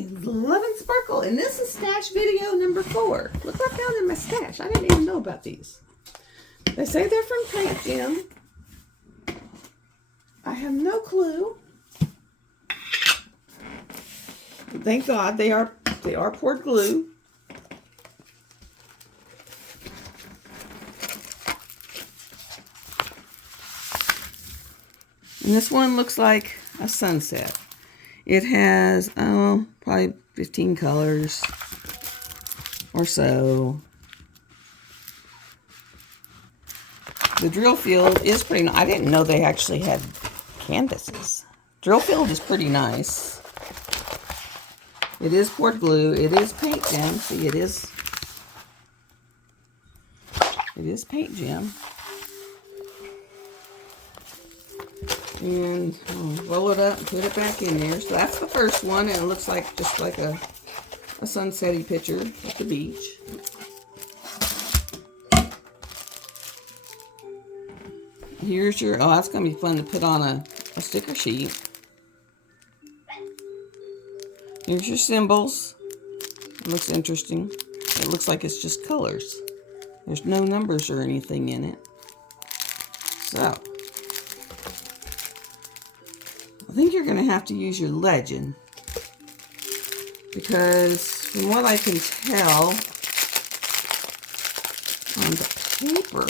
Hey, Love and Sparkle, and this is stash video number 4. Look what I found in my stash. I didn't even know about these. They say they're from Paint Gem. I have no clue. Thank God they are poured glue. And this one looks like a sunset. It has, probably 15 colors or so. The drill field is pretty nice. I didn't know they actually had canvases. Drill field is pretty nice. It is poured glue. It is Paint Gem. See, it is Paint Gem. And I'll roll it up and put it back in there. So that's the first one, and it looks like just like a sunsetty picture at the beach. Here's your, that's going to be fun to put on a sticker sheet. Here's your symbols. It looks interesting. It looks like it's just colors. There's no numbers or anything in it. So I think you're going to have to use your legend, because from what I can tell on the paper,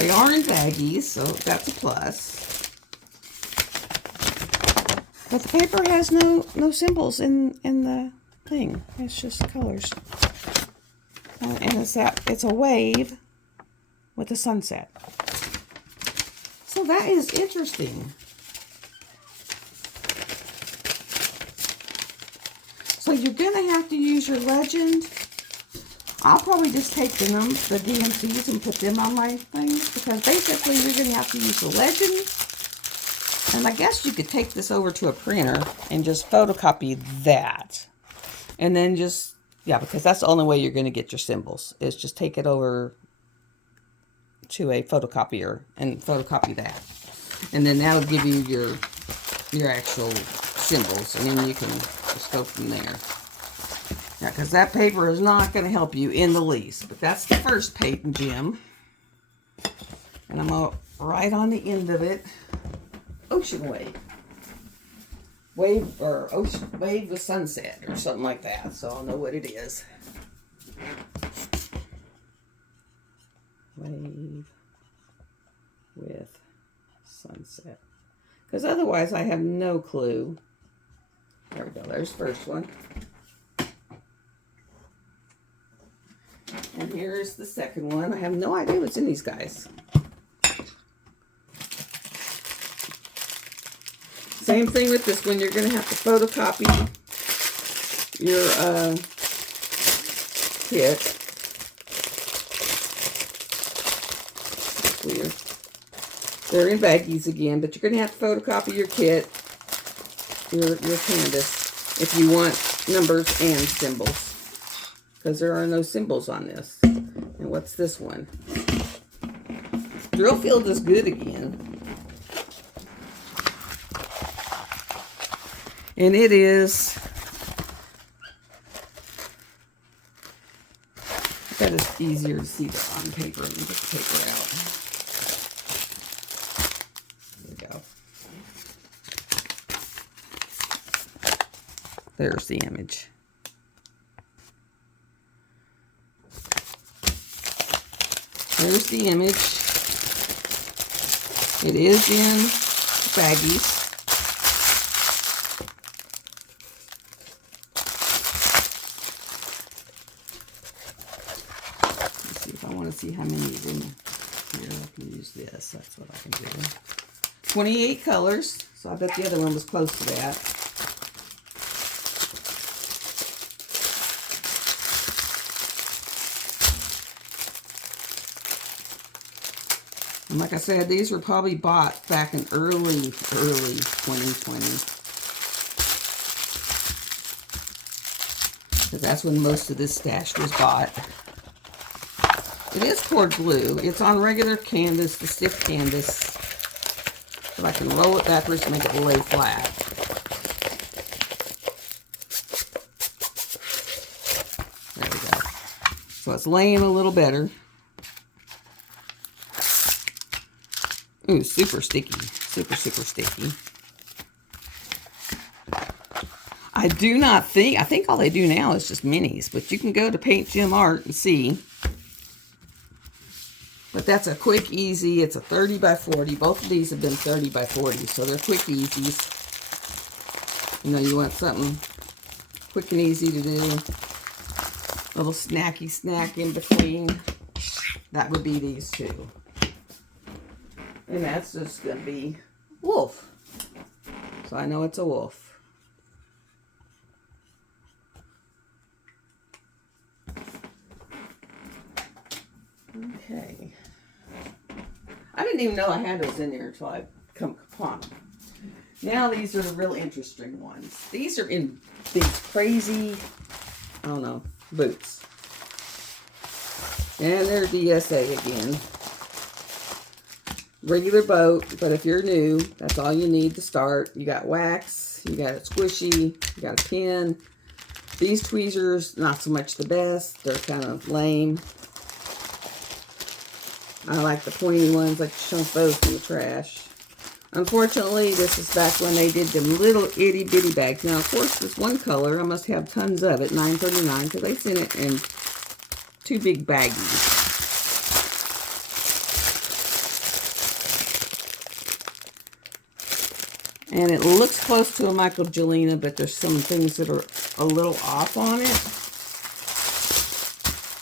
they are in baggies, so that's a plus. But the paper has no symbols in the thing. It's just colors. And it's a wave with a sunset. So that is interesting. So you're going to have to use your legend. I'll probably just take the DMCs and put them on my thing, because basically you're going to have to use the legend. And I guess you could take this over to a printer and just photocopy that. And then just, yeah, because that's the only way you're going to get your symbols, is just take it over to a photocopier and photocopy that. And then that'll give you your actual symbols, and then you can just go from there. Yeah, because that paper is not going to help you in the least. But that's the first Paint Gem. And I'm going to write on the end of it, Ocean Wave. Wave with sunset, or something like that. So I'll know what it is. Wave with sunset. Because otherwise I have no clue. There we go. There's the first one. And here's the second one. I have no idea what's in these guys. Same thing with this one. You're going to have to photocopy your kit. Weird. They're in baggies again, but you're going to have to photocopy your kit, your canvas, if you want numbers and symbols. Because there are no symbols on this. And what's this one? Drill field is good again. And it is, I bet it's easier to see that on paper and get the paper out. There we go. There's the image. There's the image. It is in baggies. Let's see if I want to see how many is in here. I can use this. That's what I can do. 28 colors. So I bet the other one was close to that. And like I said, these were probably bought back in early 2020. Because that's when most of this stash was bought. It is poured glue. It's on regular canvas, the stiff canvas. But I can roll it backwards to make it lay flat. There we go. So it's laying a little better. Ooh, super sticky. Super, super sticky. I think all they do now is just minis, but you can go to Paint Gym Art and see. But that's a quick, easy, it's a 30 by 40. Both of these have been 30 by 40, so they're quick, easies. You know, you want something quick and easy to do. A little snacky snack in between. That would be these two. And that's just going to be wolf. So I know it's a wolf. Okay. I didn't even know I had those in there until I come upon them. Now these are the real interesting ones. These are in these crazy, I don't know, boots. And they're DSA again. Regular boat, but if you're new, that's all you need to start. You got wax, you got it squishy, you got a pin. These tweezers, not so much the best. They're kind of lame. I like the pointy ones, like to chunk those in the trash. Unfortunately, this is back when they did them little itty bitty bags. Now, of course, this one color, I must have tons of it, $9.39, because they sent it in 2 big baggies. And it looks close to a Michael Gelina, but there's some things that are a little off on it.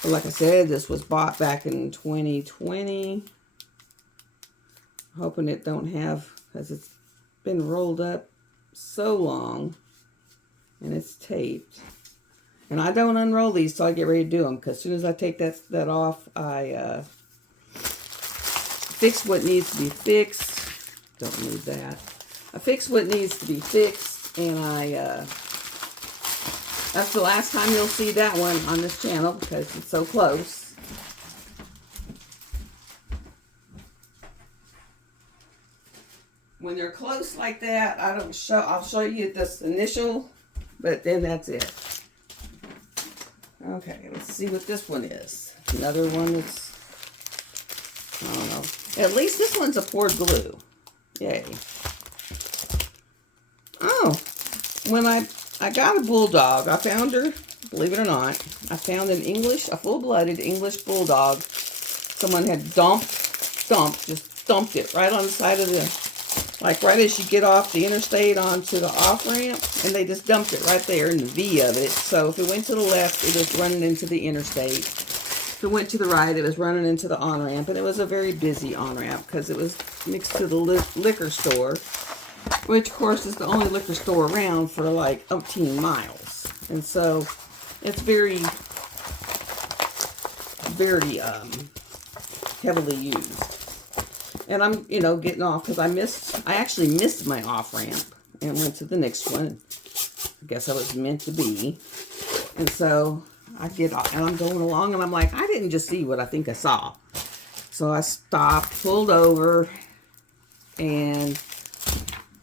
But like I said, this was bought back in 2020. Hoping it don't have, because it's been rolled up so long. And it's taped. And I don't unroll these till I get ready to do them, because as soon as I take that off, I fix what needs to be fixed. Don't need that. I fix what needs to be fixed, and that's the last time you'll see that one on this channel because it's so close. When they're close like that, I'll show you this initial, but then that's it. Okay, let's see what this one is. Another one that's, I don't know. At least this one's a poured glue. Yay. Oh, when I got a bulldog, I found her, believe it or not, I found a full-blooded English bulldog. Someone had just dumped it right on the side of the, like right as you get off the interstate onto the off-ramp, and they just dumped it right there in the V of it. So if it went to the left, it was running into the interstate. If it went to the right, it was running into the on-ramp, and it was a very busy on-ramp because it was next to the liquor store. Which, of course, is the only liquor store around for like umpteen miles. And so, it's very, very heavily used. And I'm, getting off because I actually missed my off-ramp and went to the next one. I guess I was meant to be. And so, I get off and I'm going along and I'm like, I didn't just see what I think I saw. So, I stopped, pulled over, and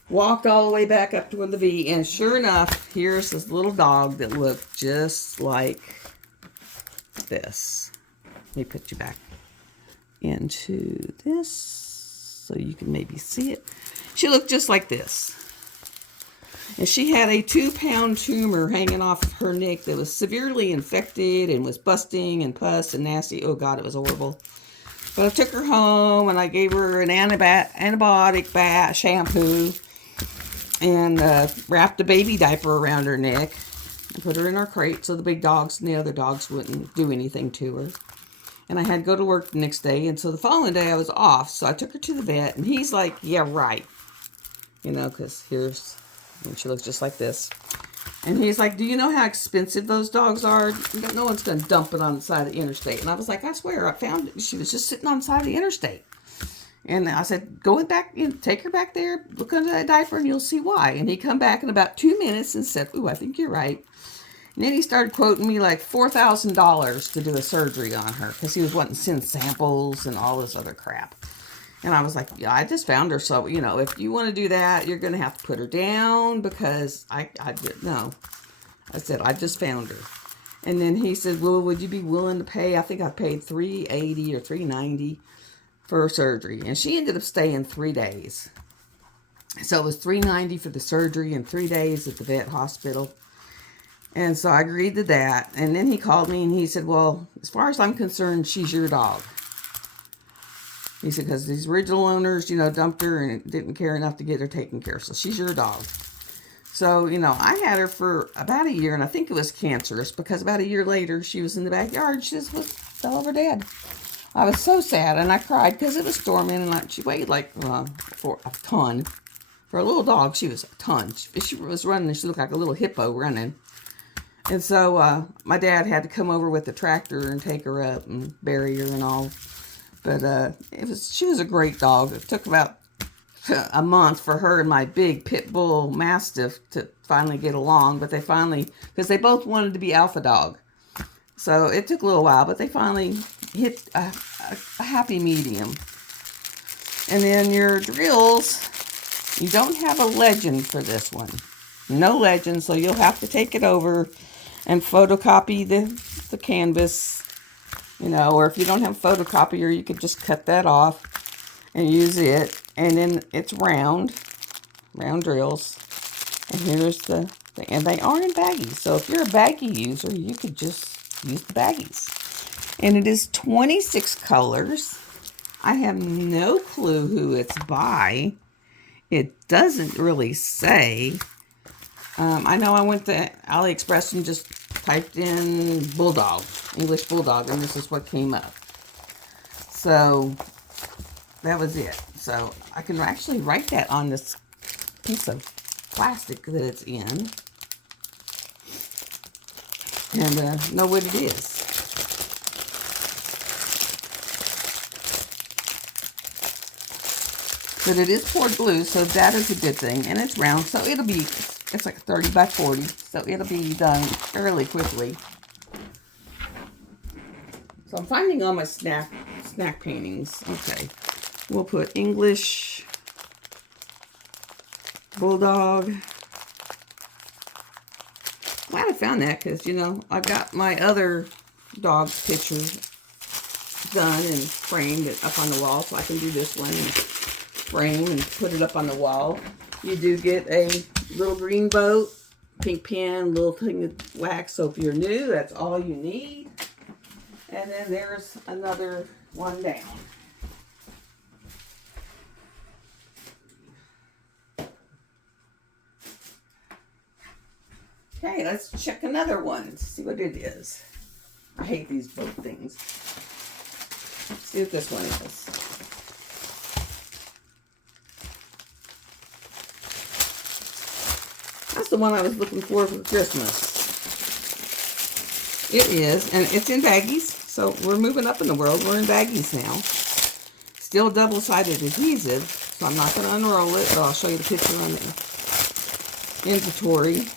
walked all the way back up to the V, and sure enough, here's this little dog that looked just like this. Let me put you back into this so you can maybe see it. She looked just like this. And she had a 2-pound tumor hanging off of her neck that was severely infected and was busting and pus and nasty. Oh, God, it was horrible. But I took her home, and I gave her an antibiotic bath shampoo, and wrapped a baby diaper around her neck and put her in her crate so the big dogs and the other dogs wouldn't do anything to her. And I had to go to work the next day, and so the following day I was off, so I took her to the vet, and he's like, yeah, right. Because here's when she looks just like this. And he's like, do you know how expensive those dogs are? No one's going to dump it on the side of the interstate. And I was like, I swear, I found it. She was just sitting on the side of the interstate. And I said, go back, take her back there, look under that diaper, and you'll see why. And he come back in about 2 minutes and said, ooh, I think you're right. And then he started quoting me like $4,000 to do a surgery on her because he was wanting to send samples and all this other crap. And I was like, yeah, I just found her. So, you know, if you want to do that, you're going to have to put her down because I didn't know. I said, I just found her. And then he said, well, would you be willing to pay? I think I paid $380 or $390 for her surgery. And she ended up staying 3 days. So it was $390 for the surgery and 3 days at the vet hospital. And so I agreed to that. And then he called me and he said, well, as far as I'm concerned, she's your dog. He said, because these original owners, you know, dumped her and didn't care enough to get her taken care of. So she's your dog. So, you know, I had her for about a year, and I think it was cancerous because about a year later, she was in the backyard and she just fell over dead. I was so sad, and I cried because it was storming, and she weighed like for a ton. For a little dog, she was a ton. She was running, and she looked like a little hippo running. And so my dad had to come over with the tractor and take her up and bury her and all. But she was a great dog. It took about a month for her and my big pit bull mastiff to finally get along. But they finally, because they both wanted to be alpha dog. So it took a little while, but they finally hit a happy medium. And then your drills, you don't have a legend for this one. No legend, so you'll have to take it over and photocopy the canvas. You know, or if you don't have a photocopier, you could just cut that off and use it. And then it's round drills. And here's and they are in baggies. So if you're a baggie user, you could just use the baggies. And it is 26 colors. I have no clue who it's by. It doesn't really say. I know I went to AliExpress and just typed in bulldog, English bulldog, and this is what came up. So that was it. So I can actually write that on this piece of plastic that it's in and know what it is. But it is poured blue, so that is a good thing. And it's round, so it's like 30 by 40, so it'll be done fairly quickly. So I'm finding all my snack paintings. Okay, we'll put English bulldog. Glad I found that because, you know, I've got my other dog's picture done and framed it up on the wall, so I can do this one and frame and put it up on the wall. You do get a little green boat, pink pen, little thing of wax. So if you're new, that's all you need. And then there's another one down. Okay, let's check another one. See what it is. I hate these boat things. Let's see what this one is. That's the one I was looking for Christmas. It is, and it's in baggies, so we're moving up in the world. We're in baggies now. Still double-sided adhesive, so I'm not going to unroll it, but I'll show you the picture on the inventory.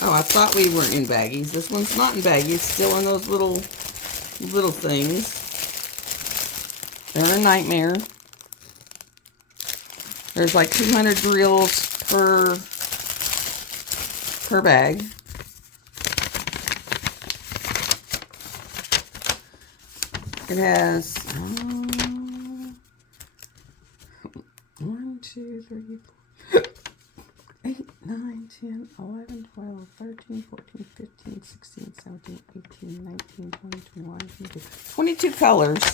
Oh, I thought we weren't in baggies. This one's not in baggies. It's still in those little things. They're a nightmare. There's like 200 drills per bag. It has 1, 2, 3, 4, 8, 9, 10, 11, 12, 13, 14, 15, 16, 17, 18, 19, 20, 21, 22. 22 colors.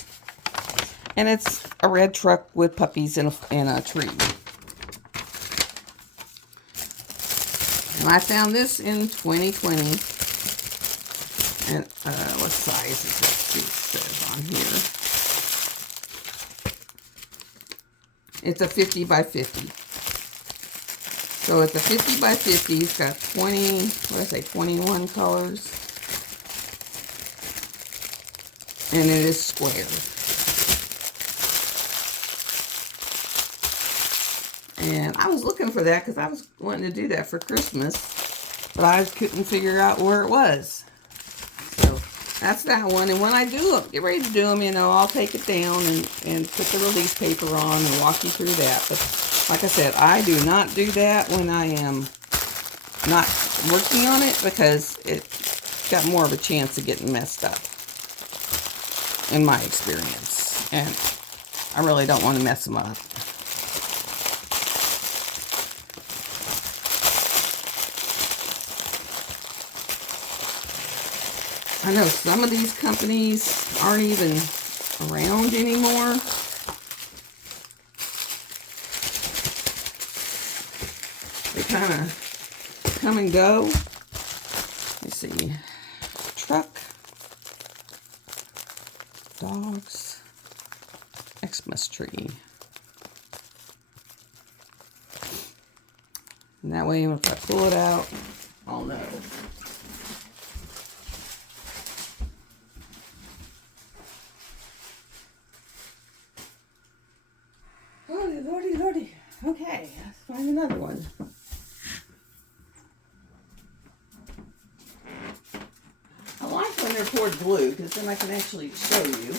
And it's a red truck with puppies and a tree. And I found this in 2020. And what size is it? It says on here. It's a 50 by 50. So it's a 50 by 50. It's got 21 colors. And it is square. And I was looking for that because I was wanting to do that for Christmas, but I couldn't figure out where it was. So that's that one. And when I do get ready to do them, you know, I'll take it down and put the release paper on and walk you through that. But like I said, I do not do that when I am not working on it, because it's got more of a chance of getting messed up, in my experience. And I really don't want to mess them up. I know some of these companies aren't even around anymore. They kind of come and go. Let's see. Truck. Dogs. Xmas tree. And that way, if I pull it out, I'll know. Lordy. Okay, let's find another one. I like when they're poured blue, because then I can actually show you.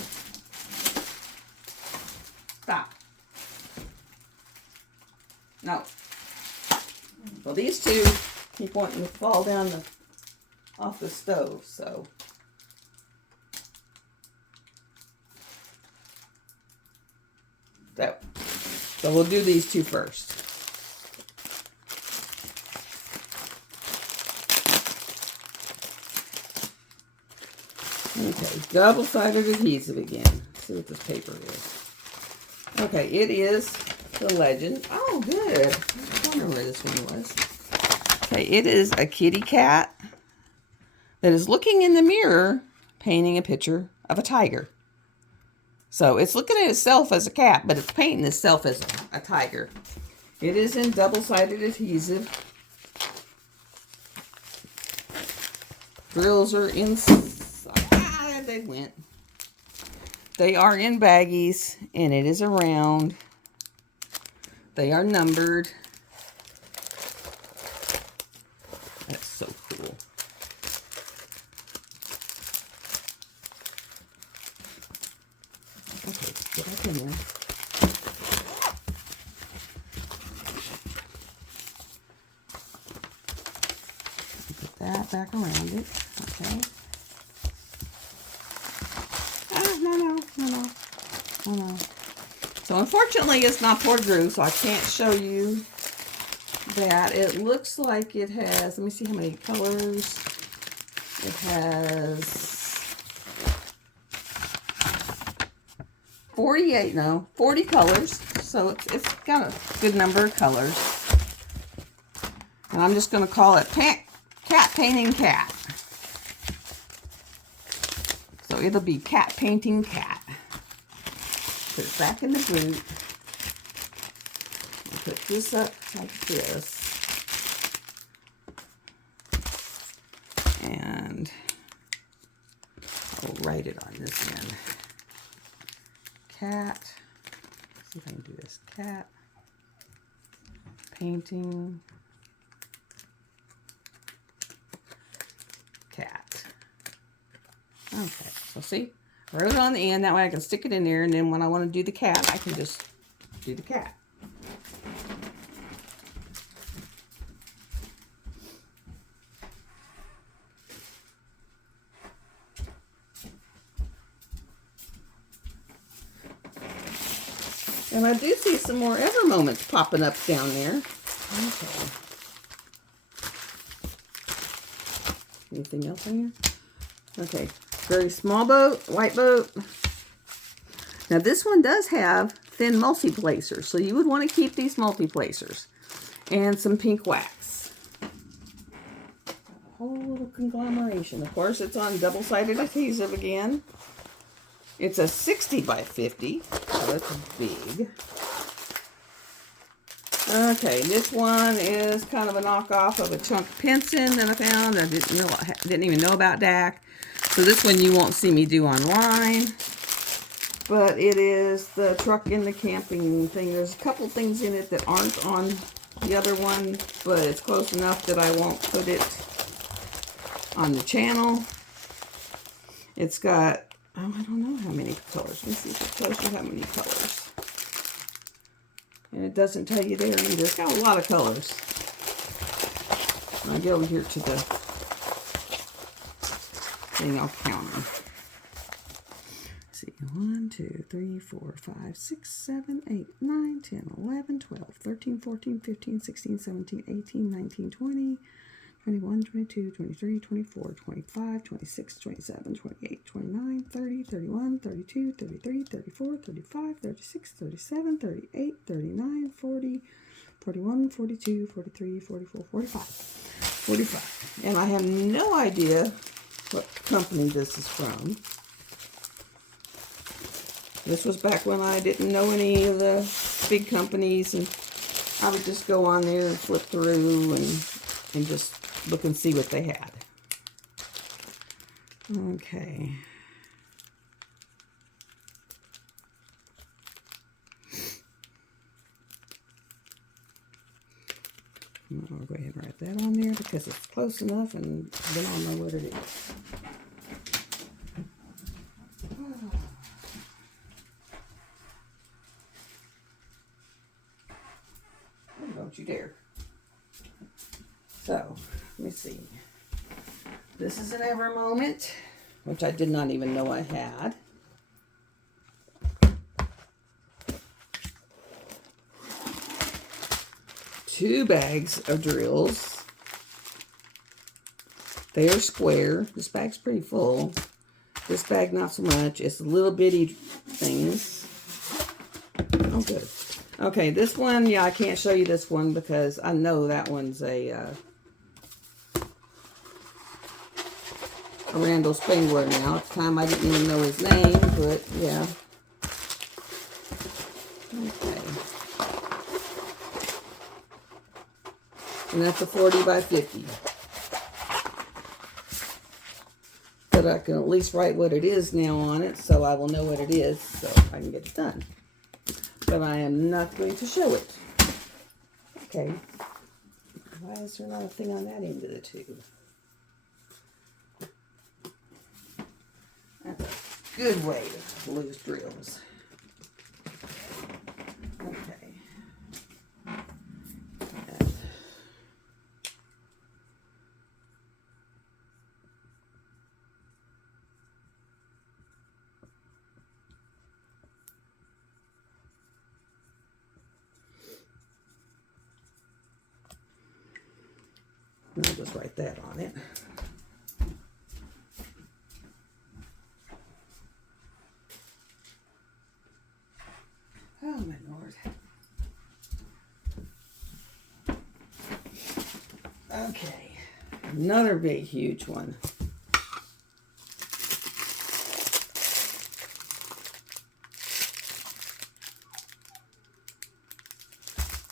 Stop. No. Well, these two keep wanting to fall down off the stove, so. So we'll do these two first. Okay, double-sided adhesive again. Let's see what this paper is. Okay, it is the Legend. Oh, good. I wonder where this one was. Okay, it is a kitty cat that is looking in the mirror, painting a picture of a tiger. So it's looking at itself as a cat, but it's painting itself as a tiger. It is in double-sided adhesive. Drills are inside. Ah, they went. They are in baggies, and it is around. They are numbered. That's so cool. Okay, get up in there. Put that back around it. Okay. No. So unfortunately it's not poured through, so I can't show you that. It looks like it has, let me see how many colors. It has 40 colors. So it's got a good number of colors. And I'm just going to call it Cat Painting Cat. So it'll be Cat Painting Cat. Put it back in the boot. I'll put this up like this. And I'll write it on this end. Cat. Let's see if I can do this. Cat. Painting. Cat. Okay, so see? I wrote it on the end, that way I can stick it in there, and then when I want to do the cat, I can just do the cat. And I do see some more Ever Moments popping up down there. Okay. Anything else in here? Okay. Very small boat, white boat. Now this one does have thin multi-placers, so you would want to keep these multi-placers. And some pink wax. A whole little conglomeration. Of course, it's on double-sided adhesive again. It's a 60 by 50, so that's big. Okay, this one is kind of a knockoff of a chunk Pinson that I found. I didn't even know about DAC. So this one you won't see me do online, but it is the truck in the camping thing. There's a couple things in it that aren't on the other one, but it's close enough that I won't put it on the channel. It's got, oh, I don't know how many colors. Let me see if it tells you how many colors. And it doesn't tell you there either. It's got a lot of colors. I'll get over here to the thing. I'll count them. Let's see, 1, 2, 3, 4, 5, 6, 7, 8, 9, 10, 11, 12, 13, 14, 15, 16, 17, 18, 19, 20, 21, 22, 23, 24, 25, 26, 27, 28, 29, 30, 31, 32, 33, 34, 35, 36, 37, 38, 39, 40, 41, 42, 43, 44, 45. 45. And I have no idea what company this is from. This was back when I didn't know any of the big companies, and I would just go on there and flip through and just look and see what they had. Okay. I'll go ahead and write that on there because it's close enough, and then I'll know what it is. Don't you dare. So, let me see. This is an Evermoment, which I did not even know I had. Two bags of drills. They are square. This bag's pretty full. This bag, not so much. It's little bitty things. Oh, good. Okay, this one, yeah, I can't show you this one because I know that one's a Randall Spangler now. At the time, I didn't even know his name, but yeah. Okay. And that's a 40 by 50. But I can at least write what it is now on it, so I will know what it is, so I can get it done. But I am not going to show it. Okay. Why is there not a thing on that end of the tube? That's a good way to lose drills. Okay. I'll just write that on it. Oh, my Lord. Okay. Another big, huge one.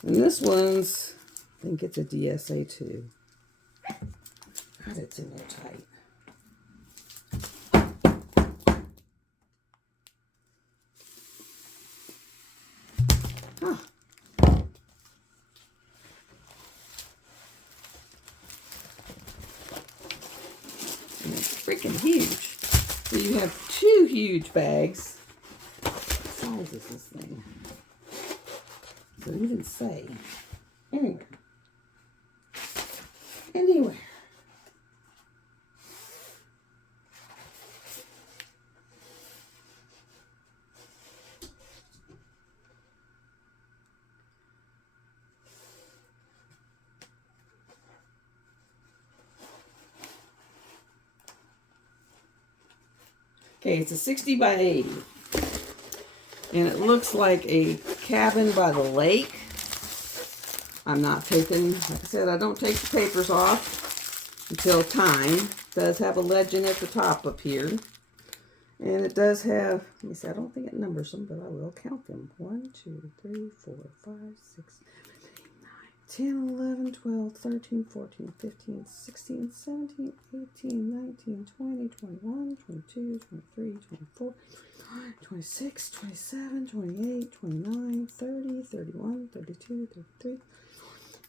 And this one's, I think it's a DSA 2. God, it's in there tight. Huh. And it's freaking huge. So you have two huge bags. What size is this thing? So it didn't say. Anywhere. Anywhere. Okay, it's a 60 by 80. And it looks like a cabin by the lake. I'm not taking, like I said, I don't take the papers off until time. It does have a legend at the top up here. And it does have, let me see, I don't think it numbers them, but I will count them. 1, 2, 3, 4, 5, 6, 10, 11, 12, 13, 14, 15, 16, 17, 18, 19, 20, 21, 22, 23, 24, 26, 27, 28, 29, 30, 31, 32, 33,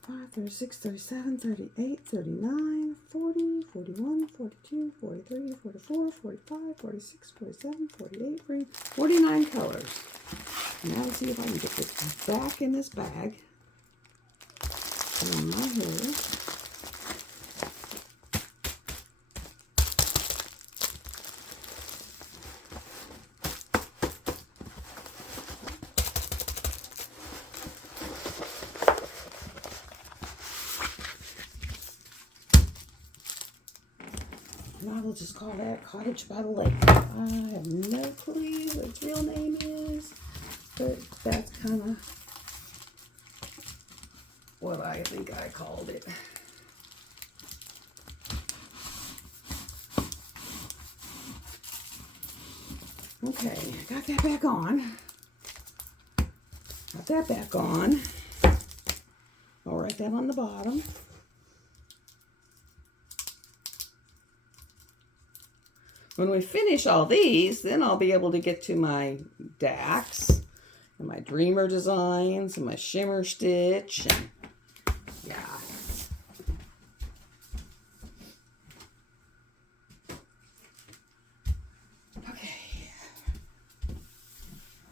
35, 36, 37, 38, 39, 40, 41, 42, 43, 44, 45, 46, 47, 48, 49 colors. Now let's see if I can get this back in this bag. In my hair. And I will just call that Cottage by the Lake. I have no clue what its real name is, but that's kind of what I think I called it. Okay, got that back on. Got that back on. I'll write that on the bottom. When we finish all these, then I'll be able to get to my DAX and my Dreamer designs and my shimmer stitch. And yeah. Okay.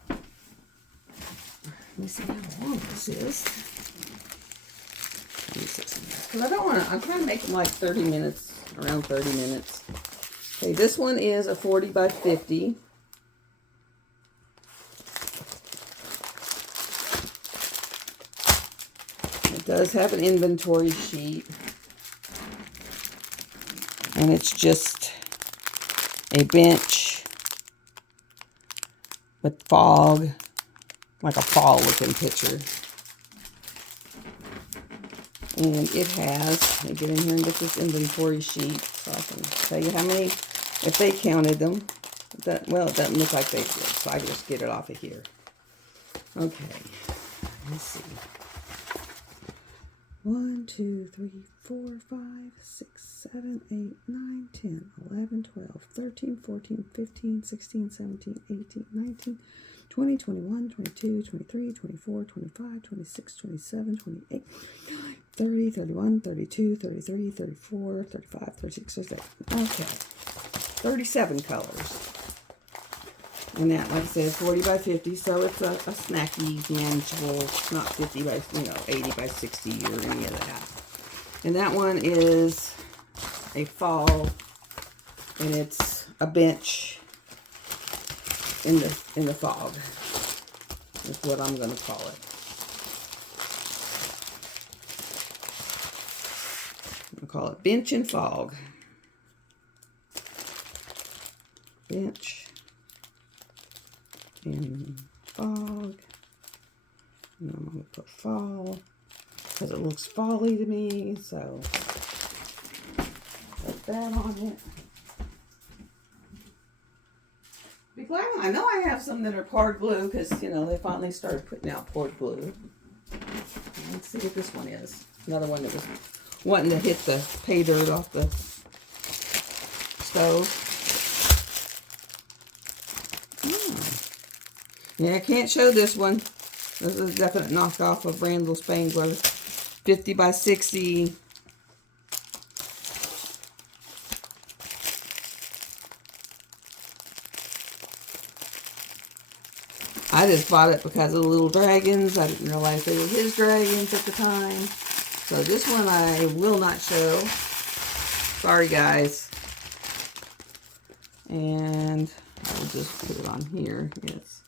Let me see how long this is. Because I don't want to, I'm trying to make them like 30 minutes, around 30 minutes. Okay, this one is a 40 by 50. It does have an inventory sheet. And it's just a bench with fog, like a fall looking picture. And it has, let me get in here and get this inventory sheet so I can tell you how many, if they counted them. Well, it doesn't look like they did, so I can just get it off of here. Okay, let's see. 1, 2, 3, 4, 5, 6, 7, 8, 9, 10, 11, 12, 13, 14, 15, 16, 17, 18, 19, 20, 21, 22, 23, 24, 25, 26, 27, 28, 30, 31, 32, 33, 34, 35, 36, 37. Okay. 37 colors. And that, like I said, is 40 by 50, so it's a snacky, manageable. It's not 50 by, 80 by 60 or any of that. And that one is a fall, and it's a bench in the fog. That's what I'm going to call it. I'll call it Bench and Fog. Bench and Fog. And I'm going to put fall because it looks fall-y to me, so put that on it. Be glad I know I have some that are poured glue because, they finally started putting out poured glue. Let's see what this one is. Another one that was wanting to hit the pay dirt off the stove. Yeah, I can't show this one. This is a definite knockoff of Randall Spangler. 50 by 60. I just bought it because of the little dragons. I didn't realize they were his dragons at the time. So this one I will not show. Sorry, guys. And I will just put it on here. Yes.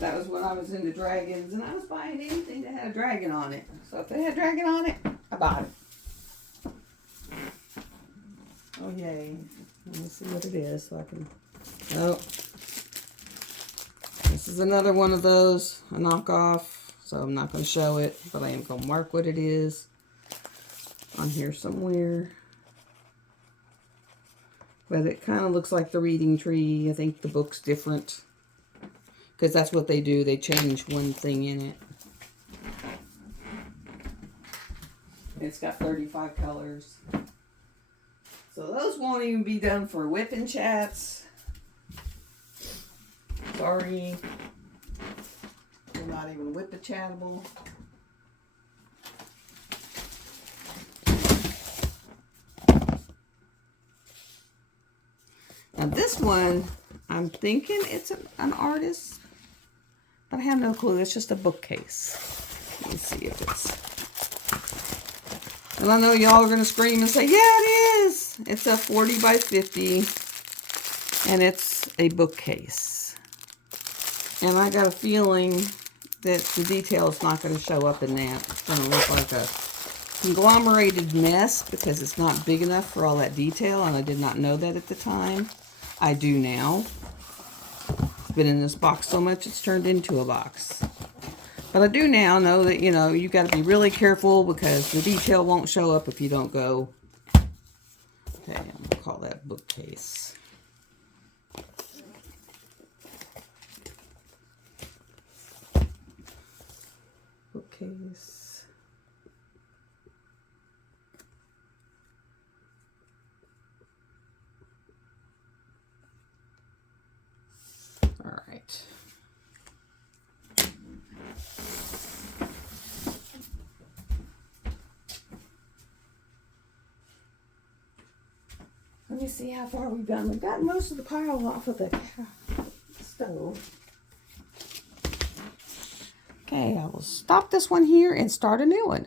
That was when I was into dragons, and I was buying anything that had a dragon on it. So if they had a dragon on it, I bought it. Oh, yay. Let me see what it is so I can... Oh. This is another one of those, a knockoff. So I'm not going to show it, but I am going to mark what it is on here somewhere. But it kind of looks like the reading tree. I think the book's different. Because that's what they do. They change one thing in it. It's got 35 colors. So those won't even be done for whipping chats. Sorry. They're not even whip-a-chattable. Now this one, I'm thinking it's an artist, but I have no clue. It's just a bookcase. Let me see if it's... And I know y'all are going to scream and say, yeah, it is. It's a 40 by 50, and it's a bookcase. And I got a feeling that the detail is not going to show up in that. It's going to look like a conglomerated mess because it's not big enough for all that detail, and I did not know that at the time. I do now. It's been in this box so much it's turned into a box. But I do now know that, you know, you got to be really careful because the detail won't show up if you don't go. Okay, I'm going to call that bookcase. Bookcase. All right. Let me see how far we've done. We've got most of the pile off of the stove. Okay, I will stop this one here and start a new one.